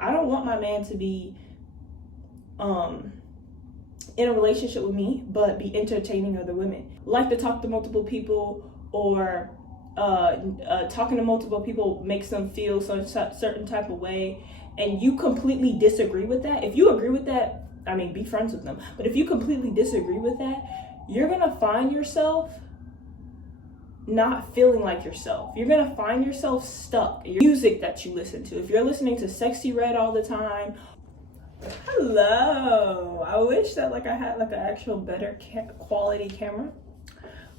I don't want my man to be in a relationship with me but be entertaining other women. Like to talk to multiple people, or talking to multiple people makes them feel some certain type of way, and you completely disagree with that. If you agree with that, I mean, be friends with them. But if you completely disagree with that, you're gonna find yourself not feeling like yourself. You're gonna find yourself stuck. Your music that you listen to, if you're listening to Sexy Red all the time. Hello, I wish that I had an actual better quality camera,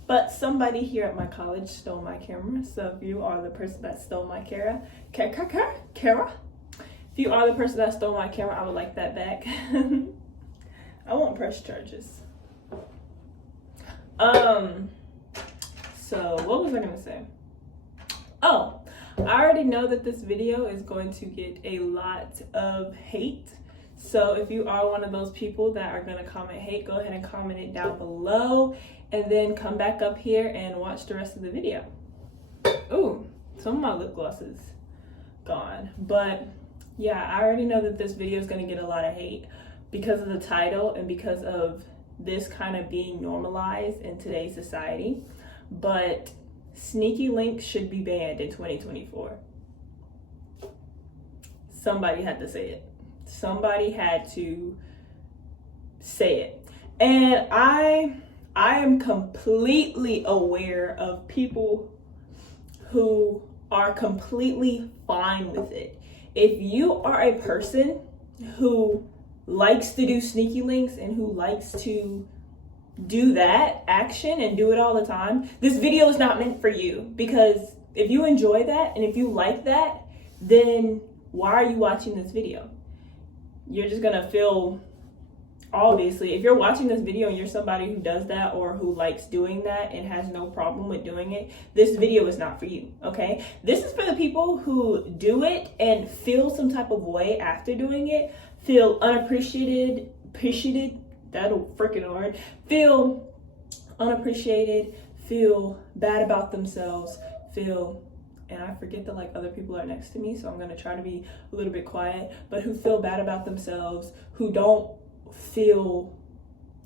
but somebody here at my college stole my camera. So if you are the person that stole my camera, if you are the person that stole my camera, I would like that back. I won't press charges. So what was I gonna say? Oh, I already know that this video is going to get a lot of hate. So if you are one of those people that are gonna comment hate, go ahead and comment it down below, and then come back up here and watch the rest of the video. Ooh, some of my lip gloss is gone. But yeah, I already know that this video is gonna get a lot of hate because of the title and because of this kind of being normalized in today's society. But sneaky links should be banned in 2024. Somebody had to say it. Somebody had to say it. And I am completely aware of people who are completely fine with it. If you are a person who likes to do sneaky links and who likes to do that action and do it all the time, this video is not meant for you. Because if you enjoy that and if you like that, then why are you watching this video? You're just gonna feel, obviously, if you're watching this video and you're somebody who does that or who likes doing that and has no problem with doing it, this video is not for you, okay? This is for the people who do it and feel some type of way after doing it, feel unappreciated, that'll freaking word, feel unappreciated, feel bad about themselves, feel, and I forget that other people are next to me, so I'm gonna try to be a little bit quiet, but who feel bad about themselves, who don't feel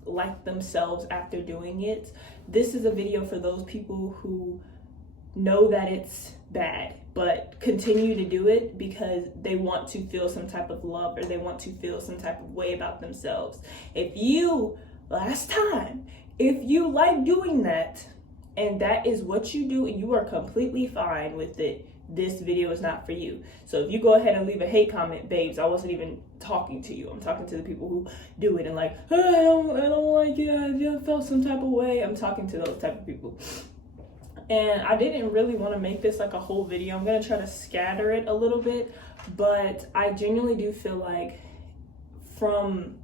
like themselves after doing it. This is a video for those people who know that it's bad, but continue to do it because they want to feel some type of love or they want to feel some type of way about themselves. If you like doing that, and that is what you do and you are completely fine with it, this video is not for you. So if you go ahead and leave a hate comment, babes, I wasn't even talking to you. I'm talking to the people who do it and I don't like it, I just felt some type of way. I'm talking to those type of people. And I didn't really want to make this a whole video. I'm going to try to scatter it a little bit, but I genuinely do feel like from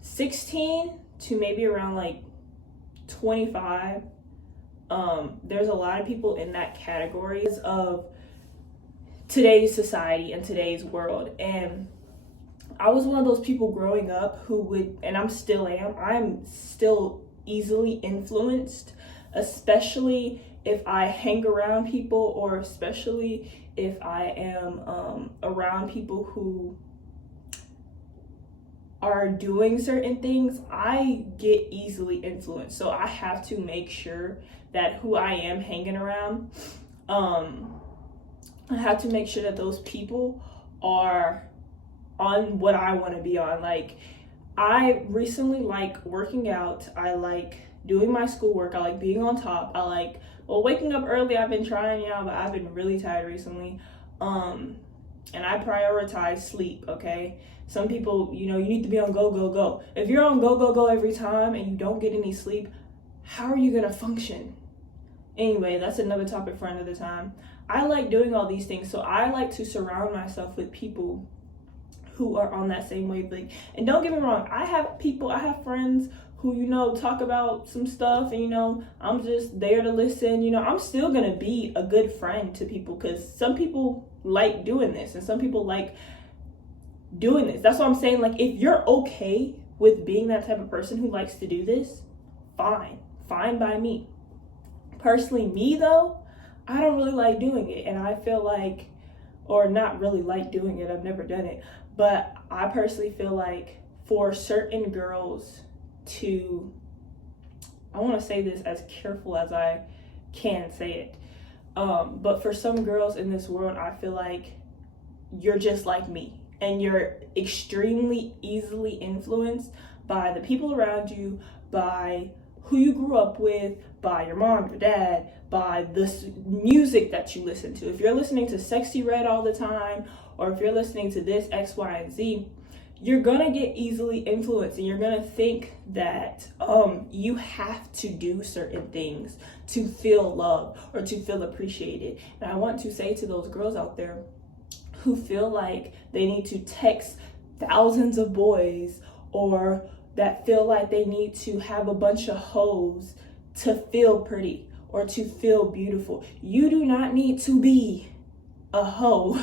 16 to maybe around 25, there's a lot of people in that category of today's society and today's world. And I was one of those people growing up who would, and I'm still easily influenced, especially if I hang around people, or especially if I am around people who are doing certain things. I get easily influenced, so I have to make sure that who I am hanging around, I have to make sure that those people are on what I want to be on. I recently like working out, I like doing my schoolwork, I like being on top, I like waking up early. I've been trying, but I've been really tired recently, and I prioritize sleep. Okay, some people, you need to be on go. If you're on go every time and you don't get any sleep, how are you gonna function? Anyway, that's another topic for another time. I like doing all these things, so I like to surround myself with people who are on that same wavelength. And don't get me wrong, I have friends who, talk about some stuff, and, I'm just there to listen. I'm still gonna be a good friend to people because some people like doing this and some people like doing this. That's what I'm saying. If you're okay with being that type of person who likes to do this, fine by me. Personally, me though, I don't really like doing it, and I feel like, or not really like doing it. I've never done it. But I personally feel like for certain girls to, I want to say this as careful as I can say it, but for some girls in this world, I feel like you're just like me and you're extremely easily influenced by the people around you, by who you grew up with, by your mom, your dad, by the music that you listen to. If you're listening to Sexy Red all the time, or if you're listening to this X, Y, and Z, you're gonna get easily influenced and you're gonna think that you have to do certain things to feel loved or to feel appreciated. And I want to say to those girls out there who feel like they need to text thousands of boys, or that feel like they need to have a bunch of hoes to feel pretty or to feel beautiful. You do not need to be a hoe.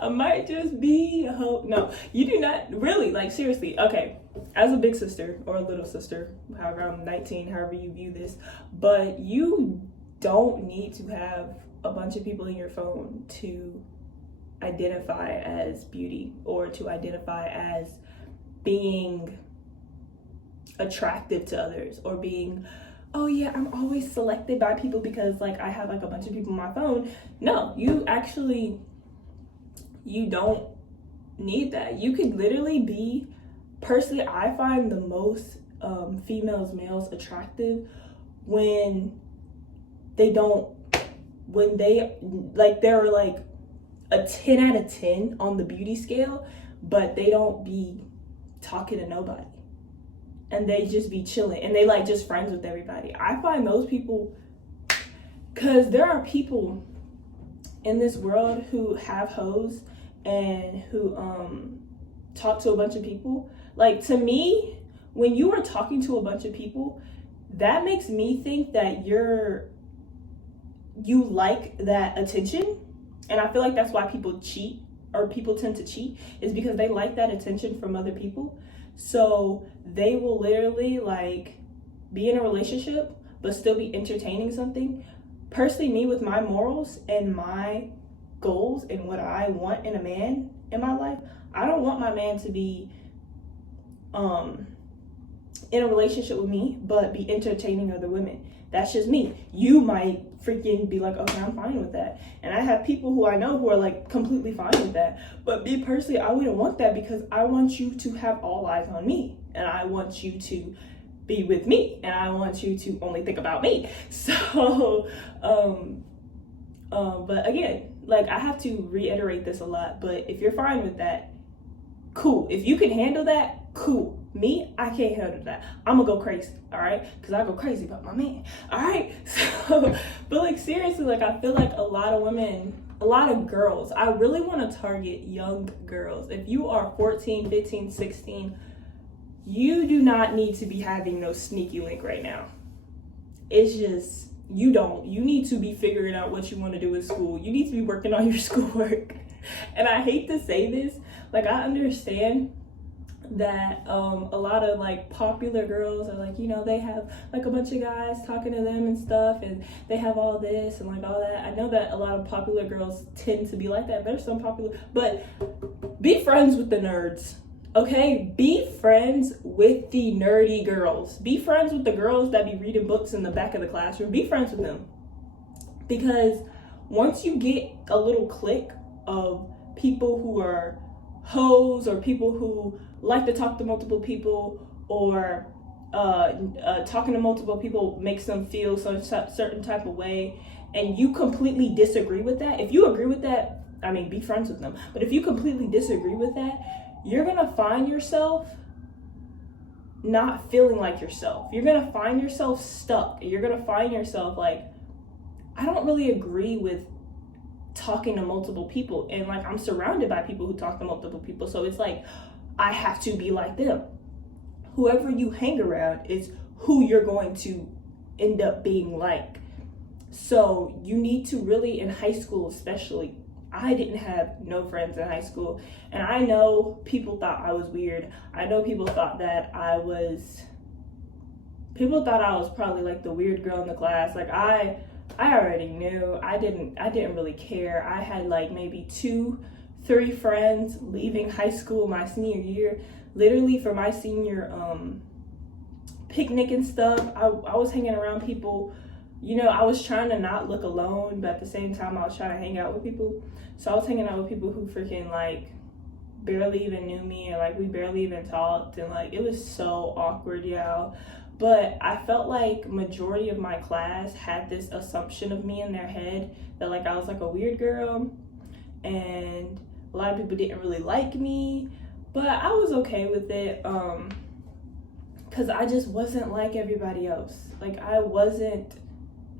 I might just be a hoe. No, you do not really, like, seriously. Okay, as a big sister or a little sister, however, I'm 19, however you view this, but you don't need to have a bunch of people in your phone to identify as beauty or to identify as being attractive to others, or being, oh yeah, I'm always selected by people because like I have like a bunch of people on my phone. No, you don't need that. You could literally be, personally, I find the most males attractive when they're like a 10 out of 10 on the beauty scale, but they don't be talking to nobody and they just be chilling and they like just friends with everybody. I find those people, because there are people in this world who have hoes and who talk to a bunch of people. Like, to me, when you are talking to a bunch of people, that makes me think that you like that attention. And I feel like that's why people cheat, or people tend to cheat, is because they like that attention from other people. So they will literally like be in a relationship but still be entertaining something. Personally, me, with my morals and my goals and what I want in a man in my life, I don't want my man to be in a relationship with me but be entertaining other women. That's just me. You might freaking be like, okay, I'm fine with that. And I have people who I know who are like completely fine with that. But me personally, I wouldn't want that, because I want you to have all eyes on me. And I want you to be with me. And I want you to only think about me. So, but again, like, I have to reiterate this a lot. But if you're fine with that, cool. If you can handle that, cool. Me, I can't handle that. I'm gonna go crazy, all right? Because I go crazy about my man, all right? So, but like, seriously, like, I feel like a lot of women, a lot of girls, I really want to target young girls. If you are 14, 15, 16, you do not need to be having no sneaky link right now. It's just, you need to be figuring out what you want to do in school. You need to be working on your schoolwork. And I hate to say this, like, I understand that a lot of like popular girls are like, you know, they have like a bunch of guys talking to them and stuff, and they have all this and like all that. I know that a lot of popular girls tend to be like that. There's some popular, but be friends with the nerds, okay? Be friends with the nerdy girls. Be friends with the girls that be reading books in the back of the classroom. Be friends with them, because once you get a little clique of people who are hoes, or people who like to talk to multiple people, or talking to multiple people makes them feel some certain type of way, and you completely disagree with that. If you agree with that, I mean, be friends with them. But if you completely disagree with that, you're gonna find yourself not feeling like yourself. You're gonna find yourself stuck. You're gonna find yourself like, I don't really agree with talking to multiple people, and like, I'm surrounded by people who talk to multiple people, so it's like I have to be like them. Whoever you hang around is who you're going to end up being like. So you need to really, in high school especially, I didn't have no friends in high school, and I know people thought I was weird. I know people thought that I was probably like the weird girl in the class. Like, I I already knew. I didn't really care. I had like maybe 2-3 friends leaving high school my senior year. Literally for my senior picnic and stuff, I was hanging around people. You know, I was trying to not look alone, but at the same time I was trying to hang out with people. So I was hanging out with people who freaking like barely even knew me, and like we barely even talked, and like it was so awkward, y'all. But I felt like majority of my class had this assumption of me in their head that like I was like a weird girl, and a lot of people didn't really like me, but I was okay with it, because I just wasn't like everybody else. Like I wasn't,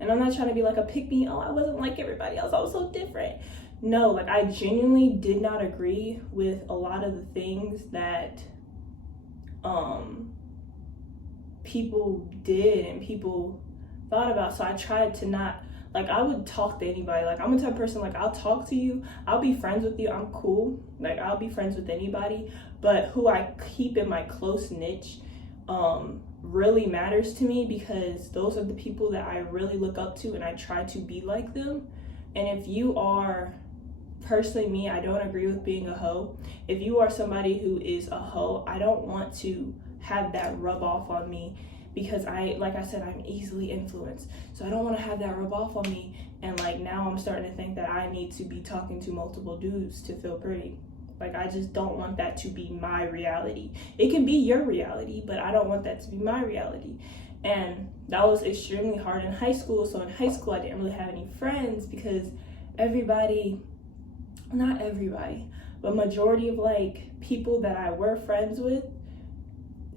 and I'm not trying to be like a pick me, oh I wasn't like everybody else, I was so different. No, like I genuinely did not agree with a lot of the things that people did and people thought about. So I tried to not, like I would talk to anybody. Like I'm the type of person, like I'll talk to you, I'll be friends with you, I'm cool. Like I'll be friends with anybody, but who I keep in my close niche really matters to me, because those are the people that I really look up to and I try to be like them. And if you are, personally me, I don't agree with being a hoe. If you are somebody who is a hoe, I don't want to have that rub off on me, because like I said, I'm easily influenced. So I don't want to have that rub off on me, and like now I'm starting to think that I need to be talking to multiple dudes to feel pretty. Like I just don't want that to be my reality. It can be your reality, but I don't want that to be my reality. And that was extremely hard in high school. So in high school I didn't really have any friends, because everybody, not everybody, but majority of like people that I were friends with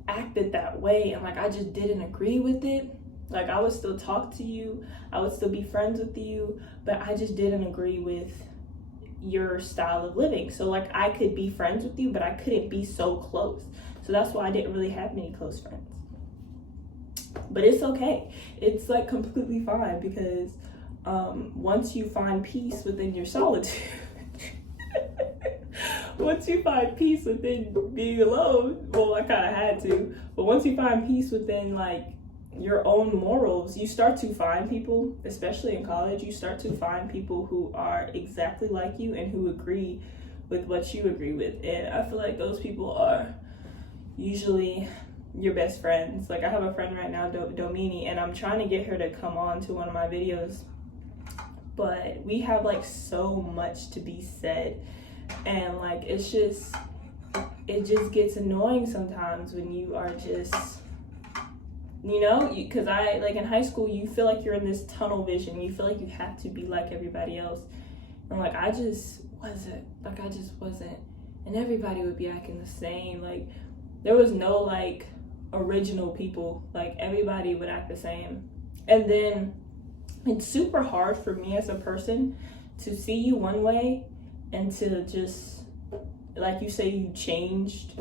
acted that way, and like I just didn't agree with it. Like I would still talk to you, I would still be friends with you, but I just didn't agree with your style of living. So like I could be friends with you, but I couldn't be so close. So that's why I didn't really have many close friends. But it's okay, it's like completely fine, because once you find peace within your solitude once you find peace within being alone, well, I kind of had to, but once you find peace within like your own morals, you start to find people, especially in college, you start to find people who are exactly like you and who agree with what you agree with. And I feel like those people are usually your best friends. Like I have a friend right now, Domini, and I'm trying to get her to come on to one of my videos, but we have like so much to be said. And like it just gets annoying sometimes when you are just, you know, because I like in high school you feel like you're in this tunnel vision, you feel like you have to be like everybody else, and like I just wasn't, and everybody would be acting the same. Like there was no like original people, like everybody would act the same. And then it's super hard for me as a person to see you one way and to just, like you say, you changed,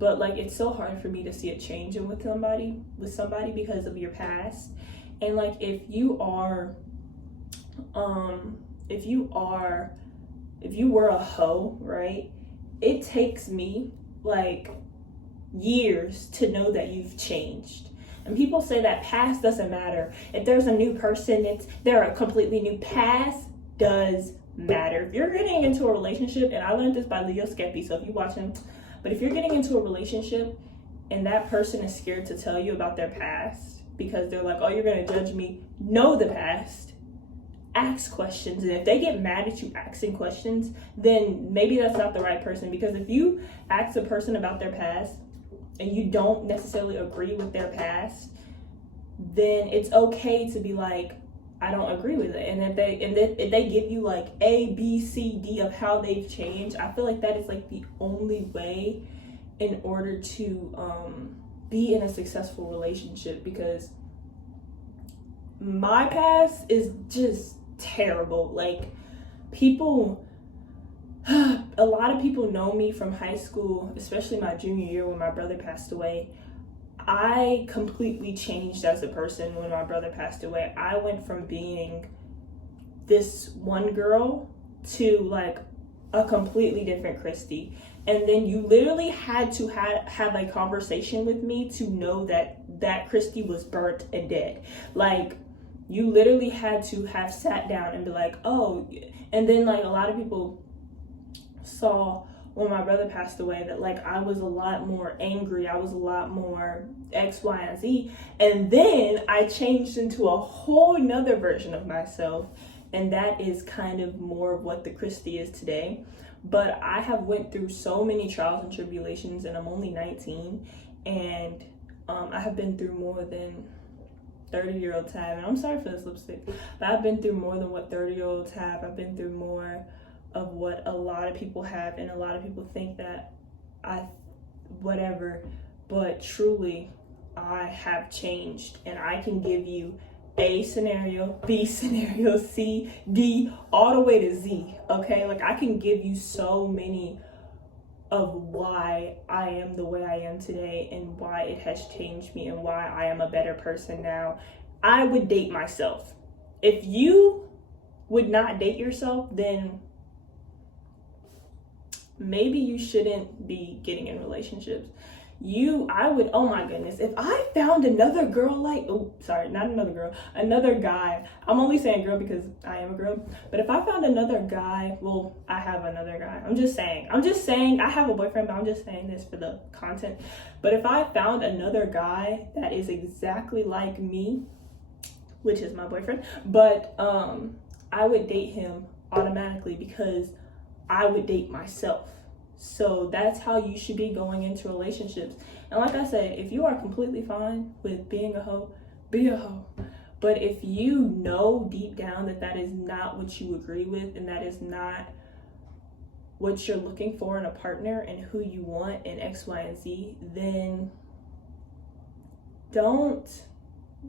but like it's so hard for me to see it changing with somebody because of your past. And like if you were a hoe, right, it takes me like years to know that you've changed. And people say that past doesn't matter. If there's a new person, they're a completely new. Past does matter. If you're getting into a relationship, and I learned this by Leo Skeppy, so if you watch him, but if you're getting into a relationship and that person is scared to tell you about their past because they're like, oh, you're gonna judge me, know the past, ask questions. And if they get mad at you asking questions, then maybe that's not the right person. Because if you ask a person about their past and you don't necessarily agree with their past, then it's okay to be like, I don't agree with it. And if they give you like A, B, C, D of how they've changed, I feel like that is like the only way in order to be in a successful relationship. Because my past is just terrible. Like people, a lot of people know me from high school, especially my junior year when my brother passed away. I completely changed as a person when my brother passed away. I went from being this one girl to like a completely different Christy. And then you literally had to have a conversation with me to know that Christy was burnt and dead. Like You literally had to have sat down and be like, oh, and then like a lot of people saw when my brother passed away that like I was a lot more angry, I was a lot more X, Y, and Z, and then I changed into a whole nother version of myself, and that is kind of more of what the Christy is today. But I have went through so many trials and tribulations, and I'm only 19, and I have been through more than 30-year-olds have, and I'm sorry for this lipstick, but I've been through more than what 30-year-olds have. I've been through more of what a lot of people have, and a lot of people think that whatever, but truly I have changed, and I can give you A scenario, B scenario, C, D, all the way to Z, okay? Like I can give you so many of why I am the way I am today, and why it has changed me, and why I am a better person now. I would date myself. If you would not date yourself, then maybe you shouldn't be getting in relationships. Oh my goodness, if I found another girl another guy, I'm only saying girl because I am a girl, but if I found another guy, well, I have another guy, I'm just saying, I have a boyfriend, but I'm just saying this for the content, but if I found another guy that is exactly like me, which is my boyfriend, but I would date him automatically because I would date myself. So that's how you should be going into relationships. And like I said, if you are completely fine with being a hoe, be a hoe. But if you know deep down that that is not what you agree with, and that is not what you're looking for in a partner and who you want in X, Y, and Z, then don't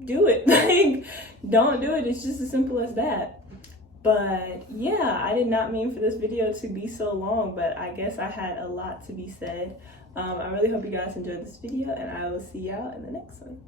do it. Like, don't do it. It's just as simple as that. But yeah, I did not mean for this video to be so long, but I guess I had a lot to be said. I really hope you guys enjoyed this video, and I will see y'all in the next one.